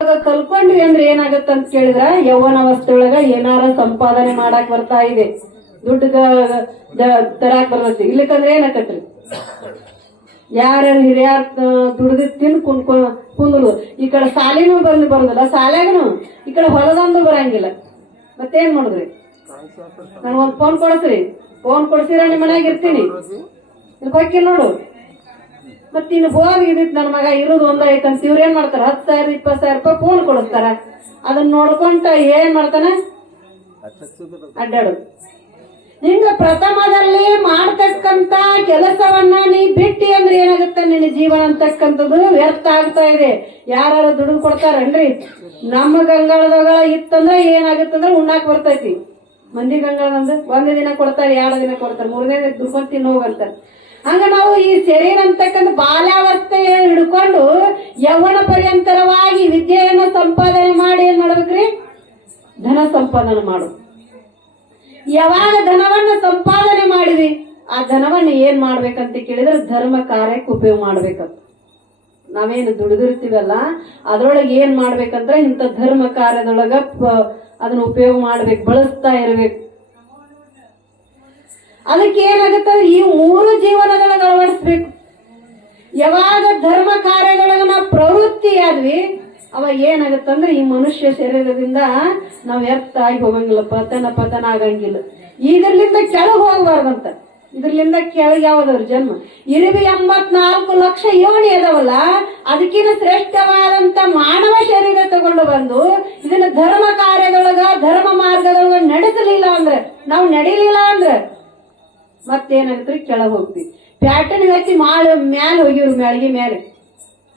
ಕಲ್ಕೊಂಡ್ವಿ ಅಂದ್ರೆ ಏನಾಗತ್ತ ಅಂತ ಕೇಳಿದ್ರ ಯೌವನಾವಸ್ಥೆ ಒಳಗ ಏನಾರ ಸಂಪಾದನೆ ಮಾಡಾಕ್ ಬರ್ತಾ ಇದೆ. ದುಡ್ಡು ತರಾಕ್ ಬರ್ತೈತಿ ಇಲ್ಲಿಕಂದ್ರೆ ಏನಾಕತ್ರಿ? ಯಾರ್ಯಾರು ಹಿರಿಯಾರ್ ದುಡ್ದು ತಿಂದು ಕುಂದ್ಕೊ ಕುಂದ್ರು ಈ ಕಡೆ ಸಾಲಿನೂ ಬಂದು ಬರೋದಿಲ್ಲ. ಸಾಲ್ಯಾಗನು ಈ ಕಡೆ ಹೊಲದಂದು ಬರಂಗಿಲ್ಲ. ಮತ್ತೇನ್ ಮಾಡುದ್ರಿ? ನನ್ಗೊಂದ್ ಫೋನ್ ಕೊಡಸ್ರಿ. ಫೋನ್ ಕೊಡ್ಸಿರ ನಿಮ್ಮ ಮನ್ಯಾಗ ಇರ್ತೀನಿ. ಹೋಗಿ ನೋಡು. ಮತ್ ಇನ್ನು ಬೋರ್ ಇದಿತ್ ನನ್ನ ಮಗ ಇರೋದು ಒಂದ ಐತಂತ ಇವ್ರ ಏನ್ ಮಾಡ್ತಾರ? ಹತ್ತು ಸಾವಿರ, ಇಪ್ಪತ್ತು ಸಾವಿರ ರೂಪಾಯಿ ಫೋನ್ ಕೊಡಿಸ್ತಾರ ಅದನ್ನ ನೋಡ್ಕೊಂತ ಏನ್ ಮಾಡ್ತಾನೆ? ಅಡ್ಡಾಡು ಹಿಂಗ ಪ್ರಥಮದಲ್ಲಿ ಮಾಡ್ತಕ್ಕಂತ ಕೆಲಸವನ್ನ ನೀ ಬಿಟ್ಟಿ ಅಂದ್ರೆ ಏನಾಗುತ್ತೆ? ನಿನ್ನ ಜೀವನ ಅಂತಕ್ಕಂಥದ್ದು ವ್ಯರ್ಥ ಆಗ್ತಾ ಇದೆ. ಯಾರು ದುಡ್ಡು ಕೊಡ್ತಾರನ್ರಿ? ನಮ್ಮ ಗಂಗಾಳದಾಗ ಏನಾಗುತ್ತೆ ಅಂದ್ರೆ ಉಣ್ಣಾಕ್ ಬರ್ತೈತಿ. ಮಂದಿ ಗಂಗಾಳದಂದು ಒಂದೇ ದಿನ ಕೊಡ್ತಾರೆ, ಎರಡು ದಿನ ಕೊಡ್ತಾರೆ, ಮೂರನೇ ದಿನ ದುಡ್ಕೊಂಡು ತಿನ್ನು ಹೋಗಂತಾರೆ ಹಂಗ ನಾವು ಈ ಶರೀರ ಅಂತಕ್ಕಂಥ ಬಾಲಾವಸ್ಥೆ ಹಿಡ್ಕೊಂಡು ಯೌವನ ಪರ್ಯಂತರವಾಗಿ ವಿದ್ಯೆಯನ್ನು ಸಂಪಾದನೆ ಮಾಡಿ ಏನ್ ಮಾಡ್ಬೇಕ್ರಿ? ಧನ ಸಂಪಾದನೆ ಮಾಡು. ಯಾವಾಗ ಧನವನ್ನು ಸಂಪಾದನೆ ಮಾಡಿದ್ವಿ ಆ ಧನವನ್ನು ಏನ್ ಮಾಡ್ಬೇಕಂತ ಕೇಳಿದ್ರೆ ಧರ್ಮ ಕಾರ್ಯಕ್ಕೆ ಉಪಯೋಗ ಮಾಡ್ಬೇಕಂತ. ನಾವೇನು ದುಡಿದಿರ್ತೀವಲ್ಲ, ಅದ್ರೊಳಗೆ ಏನ್ ಮಾಡ್ಬೇಕಂದ್ರೆ ಇಂಥ ಧರ್ಮ ಕಾರ್ಯದೊಳಗ ಅದನ್ನ ಉಪಯೋಗ ಮಾಡ್ಬೇಕು, ಬಳಸ್ತಾ ಇರ್ಬೇಕು. ಅದಕ್ಕೆ ಏನಾಗುತ್ತೆ ಈ ಮೂರು ಜೀವನಗಳನ್ನು ಅಳವಡಿಸ್ಬೇಕು. ಯಾವಾಗ ಧರ್ಮ ಕಾರ್ಯಗಳನ್ನ ನಾವು ಪ್ರವೃತ್ತಿ ಆದ್ವಿ ಅವಾಗ ಏನಾಗುತ್ತಂದ್ರೆ ಈ ಮನುಷ್ಯ ಶರೀರದಿಂದ ನಾವು ವ್ಯರ್ಥ ಆಗಿ ಹೋಗಂಗಿಲ್ಲ, ಪತನ ಪತನ ಆಗಂಗಿಲ್ಲ. ಇದರ್ಲಿಂದ ಕೆಳಗೆ ಹೋಗಬಾರ್ದಂತ. ಇದ್ರಲಿಂದ ಕೆಳಗೆ ಯಾವ್ದವ್ರ? ಜನ್ಮ. ಇರುವಿ ಎಂಬತ್ನಾಲ್ಕು ಲಕ್ಷ ಯೋನಿ ಅದಾವಲ್ಲ, ಅದಕ್ಕಿಂತ ಶ್ರೇಷ್ಠವಾದಂತ ಮಾನವ ಶರೀರ ತಗೊಂಡು ಬಂದು ಇದನ್ನ ಧರ್ಮ ಕಾರ್ಯದೊಳಗ, ಧರ್ಮ ಮಾರ್ಗದೊಳಗ ನಡೆಸಲಿಲ್ಲ ಅಂದ್ರೆ, ನಾವು ನಡೀಲಿಲ್ಲ ಅಂದ್ರೆ ಮತ್ತೇನಾಗತ್ರಿ ಕೆಳಗೆ ಹೋಗ್ತೀವಿ. ಪ್ಯಾಟರ್ನ್ ಹಚ್ಚಿ ಮಾಳ ಮ್ಯಾಲ ಹೋಗಿವ್ರಿ, ಮ್ಯಾಳಿಗೆ ಮೇಲೆ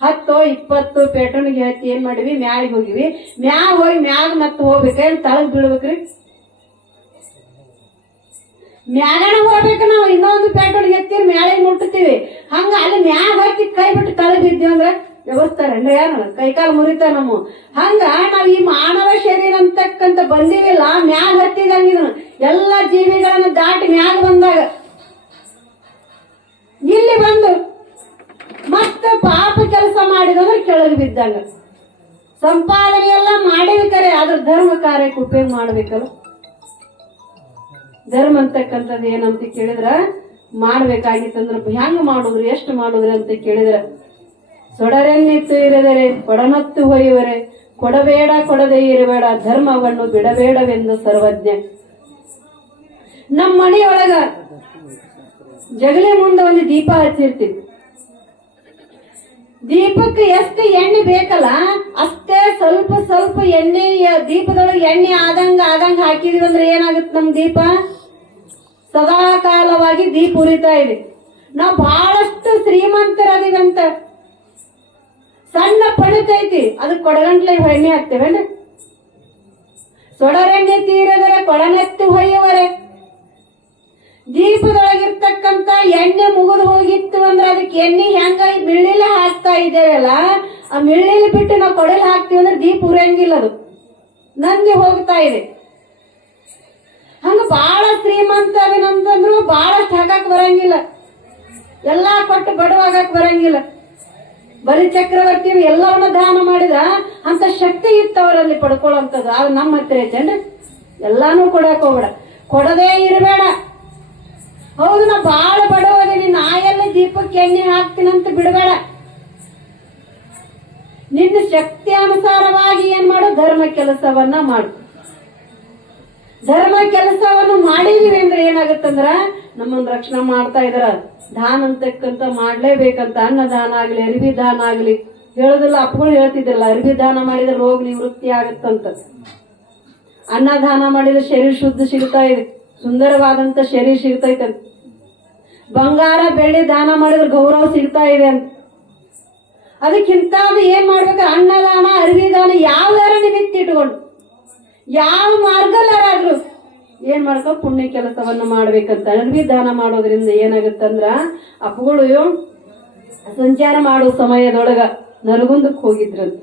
ಹತ್ತು, ಇಪ್ಪತ್ತು ಪ್ಯಾಟರ್ನ್ಗೆ ಹಚ್ಚಿ ಏನ್ ಮಾಡಿವಿ? ಮ್ಯಾಲಿಗೆ ಹೋಗಿವಿ. ಮ್ಯಾಗ ಹೋಗಿ ಮ್ಯಾಗ ಮತ್ತೆ ಹೋಗ್ಬೇಕೇನ್ ತಳಗ್ ಬೀಳ್ಬೇಕ್ರಿ? ಮ್ಯಾಲನ ಹೋಗ್ಬೇಕು ನಾವು, ಇನ್ನೊಂದು ಪ್ಯಾಟರ್ನ್ ಎತ್ತಿ ಮ್ಯಾಲೆ ಮುಟ್ಟುತ್ತೀವಿ ಹಂಗ ಅಲ್ಲಿ ಮ್ಯಾಗ ಹತ್ತಿ ಕೈ ಬಿಟ್ಟು ಬಿದ್ದೀವಿ ಅಂದ್ರೆ ವ್ಯವಸ್ಥಾರ ಯಾರು ಕೈ ಕಾಲು ಮುರಿತಾರ ನಮ್ಮ. ಹಂಗ ನಾವ್ ಈ ಮಾನವ ಶರೀರ ಅಂತಕ್ಕಂತ ಬಂದಿವಿಲ್ಲ ಮ್ಯಾಗ ಹತ್ತಿದಂಗಿದ್ರು. ಎಲ್ಲಾ ಜೀವಿಗಳನ್ನ ದಾಟಿ ಮ್ಯಾಗ ಬಂದಾಗ ಇಲ್ಲಿ ಬಂದು ಮತ್ತೆ ಪಾಪ ಕೆಲಸ ಮಾಡಿದಂದ್ರೆ ಕೆಳಗೆ ಬಿದ್ದಂಗ ಸಂಪಾದನೆ ಎಲ್ಲ ಮಾಡಿರ್ತಾರೆ ಅದ್ರ ಧರ್ಮ ಕಾರ್ಯಕ್ಕೆ ಉಪಯೋಗ ಮಾಡ್ಬೇಕಲ್ಲ? ಧರ್ಮ ಅಂತಕ್ಕಂಥದ್ದು ಏನಂತ ಕೇಳಿದ್ರ? ಮಾಡ್ಬೇಕಾಗಿತ್ತಂದ್ರ ಹೆಂಗ್ ಮಾಡುದ್ರಿ, ಎಷ್ಟು ಮಾಡುದ್ರಿ ಅಂತ ಕೇಳಿದ್ರ? ಸೊಡರೆನ್ನಿತ್ತು ಇರದರೆ ಕೊಡಮತ್ತು ಹೊಯ್ಯುವರೆ, ಕೊಡಬೇಡ ಕೊಡದೆ ಇರಬೇಡ, ಧರ್ಮವನ್ನು ಬಿಡಬೇಡವೆಂದು ಸರ್ವಜ್ಞ. ನಮ್ಮ ಮನೆಯೊಳಗ ಜಗಲಿ ಮುಂದೆ ಒಂದು ದೀಪ ಹಚ್ಚಿರ್ತೀವಿ. ದೀಪಕ್ಕೆ ಎಷ್ಟು ಎಣ್ಣೆ ಬೇಕಲ್ಲ, ಅಷ್ಟೇ ಸ್ವಲ್ಪ ಸ್ವಲ್ಪ ಎಣ್ಣೆ, ದೀಪದೊಳಗೆ ಎಣ್ಣೆ ಆದಂಗ ಆದಂಗ ಹಾಕಿದೀವಿ ಅಂದ್ರೆ ಏನಾಗುತ್ತೆ ನಮ್ ದೀಪ? ಸದಾ ಕಾಲವಾಗಿ ದೀಪ ಉರಿತಾ ಇದೆ. ನಾವು ಬಹಳಷ್ಟು ಶ್ರೀಮಂತರದಿವಂತ. ಸಣ್ಣ ಪಡಿತೈತಿ ಅದು ಕೊಡಗಂಟ್ಲೆ ಎಣ್ಣೆ ಹಾಕ್ತೇವೆ ಸೊಡರೆಣ್ಣೆ ತೀರದರೆ ಕೊಡನೆತ್ತು ಹೊಯ್ಯುವರೆ. ದೀಪದೊಳಗಿರ್ತಕ್ಕಂತ ಎಣ್ಣೆ ಮುಗಿದು ಹೋಗಿತ್ತು ಅಂದ್ರೆ ಅದಕ್ಕೆ ಎಣ್ಣೆ ಹೆಂಗ ಮಿಳ್ಳಿಲೆ ಹಾಕ್ತಾ ಇದ್ದೇವಲ್ಲ, ಆ ಮಿಳ್ಳಿಲಿ ಬಿಟ್ಟು ನಾವು ಕೊಡಲಿ ಹಾಕ್ತೀವಿ ಅಂದ್ರೆ ದೀಪ ಉರಿಯಂಗಿಲ್ಲ ಅದು. ನಂದಿ ಹೋಗ್ತಾ ಇದೆ. ಹಂಗ ಬಾಳ ಶ್ರೀಮಂತ ಅಂತಂದ್ರು ಬಹಳಷ್ಟು ಹಾಕಕ್ ಬರಂಗಿಲ್ಲ. ಎಲ್ಲಾ ಕೊಟ್ಟು ಬಡವಾಗಕ್ ಬರಂಗಿಲ್ಲ. ಬಲಿ ಚಕ್ರವರ್ತಿ ಎಲ್ಲವನ್ನ ದಾನ ಮಾಡಿದ, ಅಂತ ಶಕ್ತಿ ಇತ್ತು ಅವರಲ್ಲಿ ಪಡ್ಕೊಳ್ಳೋಂಥದ್ದು ಅದು ನಮ್ಮ ಹತ್ರ ಚಂಡ್ ಎಲ್ಲಾನು ಕೊಡಕ್ ಹೋಗ್ಬೇಡ. ಕೊಡದೇ ಇರಬೇಡ. ಹೌದು, ನಾ ಬಾಳ ಬಡವನೇ ನಿನ್ನ ಆಯಲ್ಲ ದೀಪಕ್ಕೆ ಎಣ್ಣೆ ಹಾಕ್ತೀನಂತ ಬಿಡಬೇಡ. ನಿನ್ನ ಶಕ್ತಿ ಅನುಸಾರವಾಗಿ ಏನ್ ಮಾಡು? ಧರ್ಮ ಕೆಲಸವನ್ನ ಮಾಡು. ಧರ್ಮ ಕೆಲಸವನ್ನು ಮಾಡಿದೀವಿ ಅಂದ್ರೆ ಏನಾಗತ್ತಂದ್ರ? ನಮ್ಮನ್ನ ರಕ್ಷಣೆ ಮಾಡ್ತಾ ಇದಾರ. ದಾನ ಅಂತಕ್ಕಂತ ಮಾಡ್ಲೇಬೇಕಂತ ಅನ್ನದಾನ ಆಗ್ಲಿ, ಅರಿವಿ ದಾನ ಆಗ್ಲಿ. ಹೇಳುದಿಲ್ಲ ಅಪ್ಪಗಳು ಹೇಳ್ತಿದ್ರಲ್ಲ, ಅರಿವಿ ದಾನ ಮಾಡಿದ್ರೆ ರೋಗ ನಿವೃತ್ತಿ ಆಗತ್ತಂತ. ಅನ್ನದಾನ ಮಾಡಿದ್ರೆ ಶರೀರ ಶುದ್ಧ ಸಿಗ್ತಾ ಇದೆ. ಸುಂದರವಾದಂತ ಶರೀರ ಸಿಗ್ತೈತೆ ಬಂಗಾರ, ಬೆಳ್ಳಿ ದಾನ ಮಾಡಿದ್ರೆ ಗೌರವ ಸಿಗ್ತಾ ಇದೆ ಅಂತ. ಅದಕ್ಕಿಂತ ಏನ್ ಮಾಡ್ಬೇಕು? ಅನ್ನದಾನ ಅರಿವಿ ದಾನ ಯಾವ್ದಾರ ನಿಮಿತ್ತ ಇಟ್ಕೊಂಡು, ಯಾವ ಮಾರ್ಗಲ್ಲಾರಾದ್ರು ಏನ್ ಮಾಡ್ಕೊ? ಪುಣ್ಯ ಕೆಲಸವನ್ನ ಮಾಡ್ಬೇಕಂತ. ಅರಿವಿ ದಾನ ಮಾಡೋದ್ರಿಂದ ಏನಾಗುತ್ತಂದ್ರ, ಅಪ್ಪಗಳು ಸಂಚಾರ ಮಾಡೋ ಸಮಯದೊಳಗ ನರಗುಂದಕ್ಕೆ ಹೋಗಿದ್ರಂತ.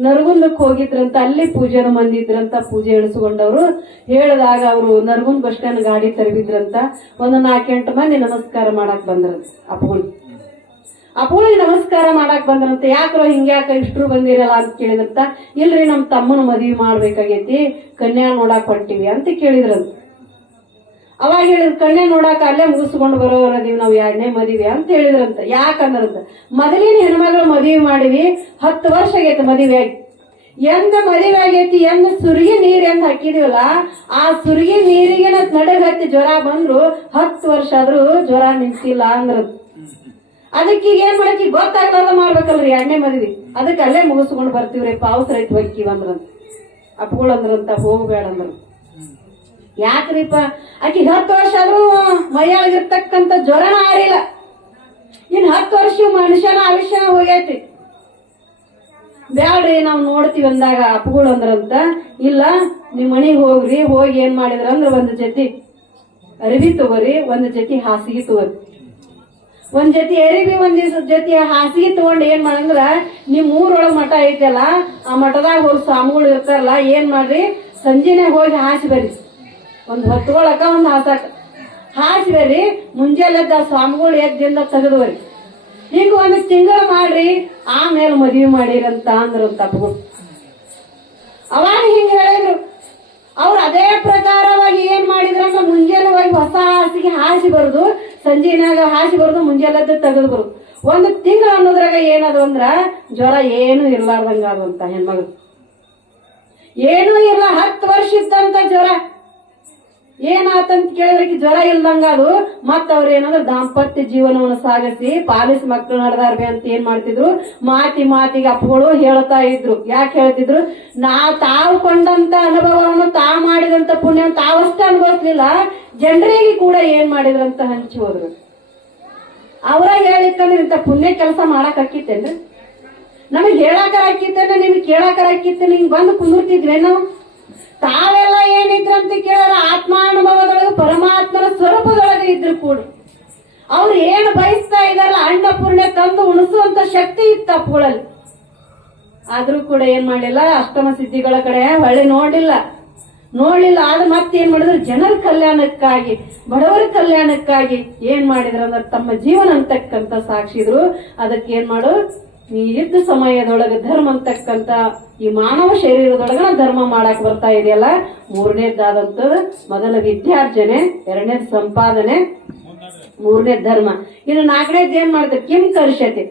ನರಗುಂದಕ್ಕೆ ಹೋಗಿದ್ರಂತ, ಅಲ್ಲಿ ಪೂಜೆನ ಮಂದಿದ್ರಂತ, ಪೂಜೆ ಇಳಿಸ್ಕೊಂಡವ್ರು ಹೇಳಿದಾಗ ಅವರು ನರಗುಂದ್ ಬಸ್ ಸ್ಟ್ಯಾಂಡ್ ಗಾಡಿ ತರಬಿದ್ರಂತ, ಒಂದು ನಾಲ್ಕೆಂಟು ಮಂದಿ ನಮಸ್ಕಾರ ಮಾಡಕ್ ಬಂದ್ರಂತ. ಅಪ್ಪಗಳು. ಅಪ್ಪಳಿಗೆ ನಮಸ್ಕಾರ ಮಾಡಕ್ ಬಂದ್ರಂತ. ಯಾಕ್ರೋ ಹಿಂಗ್ಯಾಕ ಇಷ್ಟ್ರು ಬಂದಿರಲ್ಲ ಅಂತ ಕೇಳಿದ್ರಂತ, ಇಲ್ರಿ ನಮ್ ತಮ್ಮನ ಮದ್ವಿ ಮಾಡ್ಬೇಕಾಗೈತಿ, ಕನ್ಯಾ ನೋಡಾಕ್ ಹೊಂಟಿವಿ ಅಂತ ಕೇಳಿದ್ರಂತ. ಅವಾಗ ಹೇಳಿದ್ರು, ಕಣ್ಣೆ ನೋಡಾಕ ಅಲ್ಲೇ ಮುಗಿಸ್ಕೊಂಡು ಬರೋರ ನೀವು, ನಾವು ಎರಡನೇ ಮದುವೆ ಅಂತ ಹೇಳಿದ್ರಂತ. ಯಾಕಂದ್ರಂತ? ಮೊದಲಿನ ಹೆಣ್ಮಗಳು ಮದುವೆ ಮಾಡಿವಿ ಹತ್ತು ವರ್ಷ ಆಗೈತೆ ಮದುವೆ ಆಗಿ. ಎಂದ ಮದುವೆ ಆಗೈತಿ, ಎಂದ ಸುರಿಗೆ ನೀರ್ ಎಂದ ಹಾಕಿದೀವಲ್ಲ, ಆ ಸುರಿಗೆ ನೀರಿಗೆ ನಡಗ್ ಹತ್ತಿ ಜ್ವರ ಬಂದ್ರು, ಹತ್ತು ವರ್ಷ ಆದ್ರೂ ಜ್ವರ ನಿಂತಿಲ್ಲ ಅಂದ್ರ. ಅದಕ್ಕೆ ಈಗ ಏನ್ ಮಾಡಕ್, ಈಗ ಗೊತ್ತಾಗ್ಲಾರ್ದ ಮಾಡ್ಬೇಕಲ್ರಿ ಎರಡನೇ ಮದ್ವಿ. ಅದಕ್ಕೆ ಅಲ್ಲೇ ಮುಗಿಸ್ಕೊಂಡು ಬರ್ತೀವ್ರಿ, ಪಾವಸ ರೈತ ಬೈಕಿವಂದ್ರಂತ ಅಂದ್ರಂತ ಹೋಗ್ಬೇಡಂದ್ರು. ಯಾಕ್ರಿಪ್ಪ? ಆಕಿ ಹತ್ತು ವರ್ಷ ಆದ್ರೂ ಮೈಯಾಗಿರ್ತಕ್ಕಂತ ಜ್ವರನ ಆರಿಲ್ಲ. ಇನ್ ಹತ್ತು ವರ್ಷ ಮನುಷ್ಯನ ಆವಿಷ್ಯನ ಹೋಗೈತಿ. ಬ್ಯಾಡ್ರಿ, ನಾವು ನೋಡ್ತೀವಿ ಅಂದಾಗ ಅಪ್ಪಗಳು ಅಂದ್ರಂತ, ಇಲ್ಲ ನಿಮ್ ಮನೆಗೆ ಹೋಗ್ರಿ, ಹೋಗಿ ಏನ್ ಮಾಡಿದ್ರ ಅಂದ್ರ ಒಂದ್ ಜೊತೆ ಅರಿವಿ ತಗೋರಿ, ಒಂದ್ ಜೊತೆ ಹಾಸಿಗೆ ತಗೋರಿ. ಒಂದ್ ಜೊತೆ ಅರಿವಿ, ಒಂದ್ ಜೊತೆ ಹಾಸಿಗೆ ತಗೊಂಡ್ ಏನ್ ಮಾಡಂದ್ರ, ನಿಮ್ ಊರೊಳಗ್ ಮಠ ಐತಲ್ಲ, ಆ ಮಠದಾಗ ಹೋಗಿ ಸ್ವಾಮಿಗಳು ಇರ್ತಾರಲ್ಲ, ಏನ್ ಮಾಡ್ರಿ, ಸಂಜೆನೆ ಹೋಗಿ ಹಾಸಿ ಬರ್ರಿ. ಒಂದ್ ಹೊತ್ಕೊಳಕ ಒಂದು ಹಾಸಾಕ. ಹಾಸಿ ರೀ ಮುಂಜಾನೆದ್ದ ಸ್ವಾಮಿಗಳು ಎದ್ದಿಂದ ತೆಗೆದುವರಿ. ಹಿಂಗ ಒಂದು ತಿಂಗಳ ಮಾಡ್ರಿ, ಆಮೇಲೆ ಮದ್ವಿ ಮಾಡಿರಂತ ಅಂದ್ರು ತಪ್ಪು. ಅವಾಗ ಹಿಂಗ ಹೇಳಿದ್ರು. ಅವ್ರು ಅದೇ ಪ್ರಕಾರವಾಗಿ ಏನ್ ಮಾಡಿದ್ರ ಮುಂಜಾನೆ ಹೋಗಿ ಹೊಸ ಹಾಸಿಗೆ ಹಾಸಿ ಬರುದು, ಸಂಜೆನಾಗ ಹಾಸಿ ಬರುದು, ಮುಂಜಾನೆದ್ದು ತೆಗೆದು ಬರುದು. ಒಂದು ತಿಂಗಳು ಅನ್ನೋದ್ರಾಗ ಏನದು ಅಂದ್ರ ಜ್ವರ ಏನು ಇರ್ಲಾರ್ದಂಗ ಅದಂತ ಹೆಣ್ಮಗಳು. ಏನೂ ಇಲ್ಲ ಹತ್ತು ವರ್ಷ ಇತ್ತಂತ ಜ್ವರ. ಏನಾತಂತ ಕೇಳಿದ್ರಕ್ಕೆ ಜ್ವರ ಇಲ್ದಂಗ ಅದು ಮತ್ತ ಅವ್ರ ಏನಂದ್ರ, ದಾಂಪತ್ಯ ಜೀವನವನ್ನು ಸಾಗಿಸಿ, ಪಾಲಿಸಿ ಮಕ್ಕಳು ನಡೆದಾರ್ಬೆ ಅಂತ ಏನ್ ಮಾಡ್ತಿದ್ರು. ಮಾತಿ ಮಾತಿಗೆ ಅಪ್ಪಗಳು ಹೇಳ್ತಾ ಇದ್ರು. ಯಾಕೆ ಹೇಳ್ತಿದ್ರು? ನಾ ತಾವು ಕೊಂಡಂತ ಅನುಭವವನ್ನು ತಾ ಮಾಡಿದಂತ ಪುಣ್ಯ ತಾವಷ್ಟೇ ಅನುಭವಿಸ್ಲಿಲ್ಲ. ಜನರಿಗೆ ಕೂಡ ಏನ್ ಮಾಡಿದ್ರಂತ ಹಂಚಿ ಹೋದ್ರು. ಅವರ ಹೇಳಿಕ್ಕಂದ್ರೆ ಇಂತ ಪುಣ್ಯ ಕೆಲಸ ಮಾಡಕ್ ಹಾಕಿತ್ತೇನ್ರಿ ನಮಗ್ ಹೇಳಾಕರ ಹಾಕಿತ್ತೇನೆ ನಿಮ್ಗೆ ಕೇಳಾಕರ ಹಾಕಿತ್ತೇನೆ ಹಿಂಗ್ ಬಂದು ಕುಂದಿರ್ತಿದ್ವಿ ನಾವು ತಾವೆಲ್ಲ ಏನಿದ್ರಂತ ಕೇಳಲ್ಲ, ಆತ್ಮಾನುಭವದೊಳಗೆ ಪರಮಾತ್ಮನ ಸ್ವರೂಪದೊಳಗೆ ಇದ್ರು ಕೂಡ. ಅವ್ರು ಏನು ಬಯಸ್ತಾ ಇದಾರಲ್ಲ ಅನ್ನಪೂರ್ಣೆ ತಂದು ಉಣಿಸುವಂತ ಶಕ್ತಿ ಇತ್ತು ಅಪ್ಪಗಳಲ್ಲಿ ಆದ್ರೂ ಕೂಡ ಏನ್ ಮಾಡಿಲ್ಲ ಅಷ್ಟಮ ಸಿದ್ಧಿಗಳ ಕಡೆ ಹೊಳ್ಳಿ ನೋಡಿಲ್ಲ ನೋಡ್ಲಿಲ್ಲ, ಆದ್ರೆ ಮತ್ತೇನ್ ಮಾಡಿದ್ರು? ಜನರ ಕಲ್ಯಾಣಕ್ಕಾಗಿ, ಬಡವರ ಕಲ್ಯಾಣಕ್ಕಾಗಿ ಏನ್ ಮಾಡಿದ್ರ? ಅಂದ್ರೆ ತಮ್ಮ ಜೀವನ ಅಂತಕ್ಕಂತ ಸಾಕ್ಷಿದ್ರು. ಅದಕ್ಕೆ ಏನ್ ಮಾಡು? ನೀ ಇದ್ದ ಸಮಯದೊಳಗೆ ಧರ್ಮ ಅಂತಕ್ಕಂತ ಈ ಮಾನವ ಶರೀರದೊಳಗನ ಧರ್ಮ ಮಾಡಕ್ ಬರ್ತಾ ಇದೆಯಲ್ಲ? ಮೂರನೇದಾದಂತದ್ದು ಮೊದಲ ವಿದ್ಯಾರ್ಜನೆ, ಎರಡನೇದ್ ಸಂಪಾದನೆ ಮೂರನೇ ಧರ್ಮ. ಇನ್ನು ನಾಲ್ಕನೇದ್ ಏನ್ ಮಾಡುತ್ತೆ ಕಿಂ ಕರ್ಷತೆ.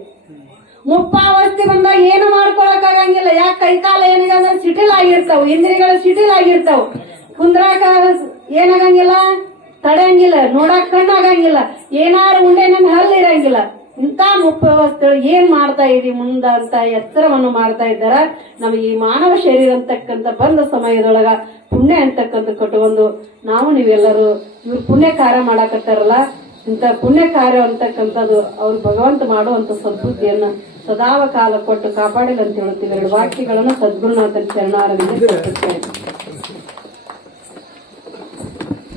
ಮುಪ್ಪಾವಸ್ಥೆ ಬಂದಾಗ ಏನು ಮಾಡ್ಕೊಳಕ್ ಆಗಂಗಿಲ್ಲ. ಯಾಕೆ ಕೈಕಾಲ ಏನಾಗಂದ್ರೆ ಸಿಟಿಲ್ ಆಗಿರ್ತಾವ ಇಂದ್ರಿಗಳು ಸಿಟಿಲ್ ಆಗಿರ್ತಾವ. ಕುಂದ್ರಾಕ ಏನಾಗಂಗಿಲ್ಲ? ತಡೆಯಂಗಿಲ್ಲ. ನೋಡಕ್ ಕಣ್ಣಾಗಂಗಿಲ್ಲ. ಏನಾರು ಉಂಡೆ ನನ್ನ ಹಲ್ಲು ಇರಂಗಿಲ್ಲ ಇಂಥ ಮುಪ್ಪಾವಸ್ಥೆ ಏನ್ ಮಾಡ್ತಾ ಇದೀವಿ ಮುಂದ ಅಂತ ಎಚ್ಚರವನ್ನು ಮಾಡ್ತಾ ಇದ್ದಾರ? ನಮಗೆ ಈ ಮಾನವ ಶರೀರ ಅಂತಕ್ಕಂತ ಬಂದ ಸಮಯದೊಳಗ ಪುಣ್ಯ ಅಂತಕ್ಕಂಥ ಒಂದು ನಾವು ನೀವೆಲ್ಲರೂ ಇವ್ರು ಪುಣ್ಯ ಕಾರ್ಯ ಮಾಡಾಕತ್ತಾರಲ್ಲ? ಇಂಥ ಪುಣ್ಯ ಕಾರ್ಯ ಅಂತಕ್ಕಂಥದ್ದು ಅವ್ರು ಭಗವಂತ ಮಾಡುವಂತ ಸದ್ಬುದ್ಧಿಯನ್ನ ಸದಾವ ಕಾಲ ಕೊಟ್ಟು ಕಾಪಾಡಿಲ್ಲ ಅಂತ ಹೇಳ್ತೀವಿ. ಎರಡು ವಾಕ್ಯಗಳನ್ನು ಸದ್ಗುರುನಾಥನ ಶರಣಾರವಿಂದ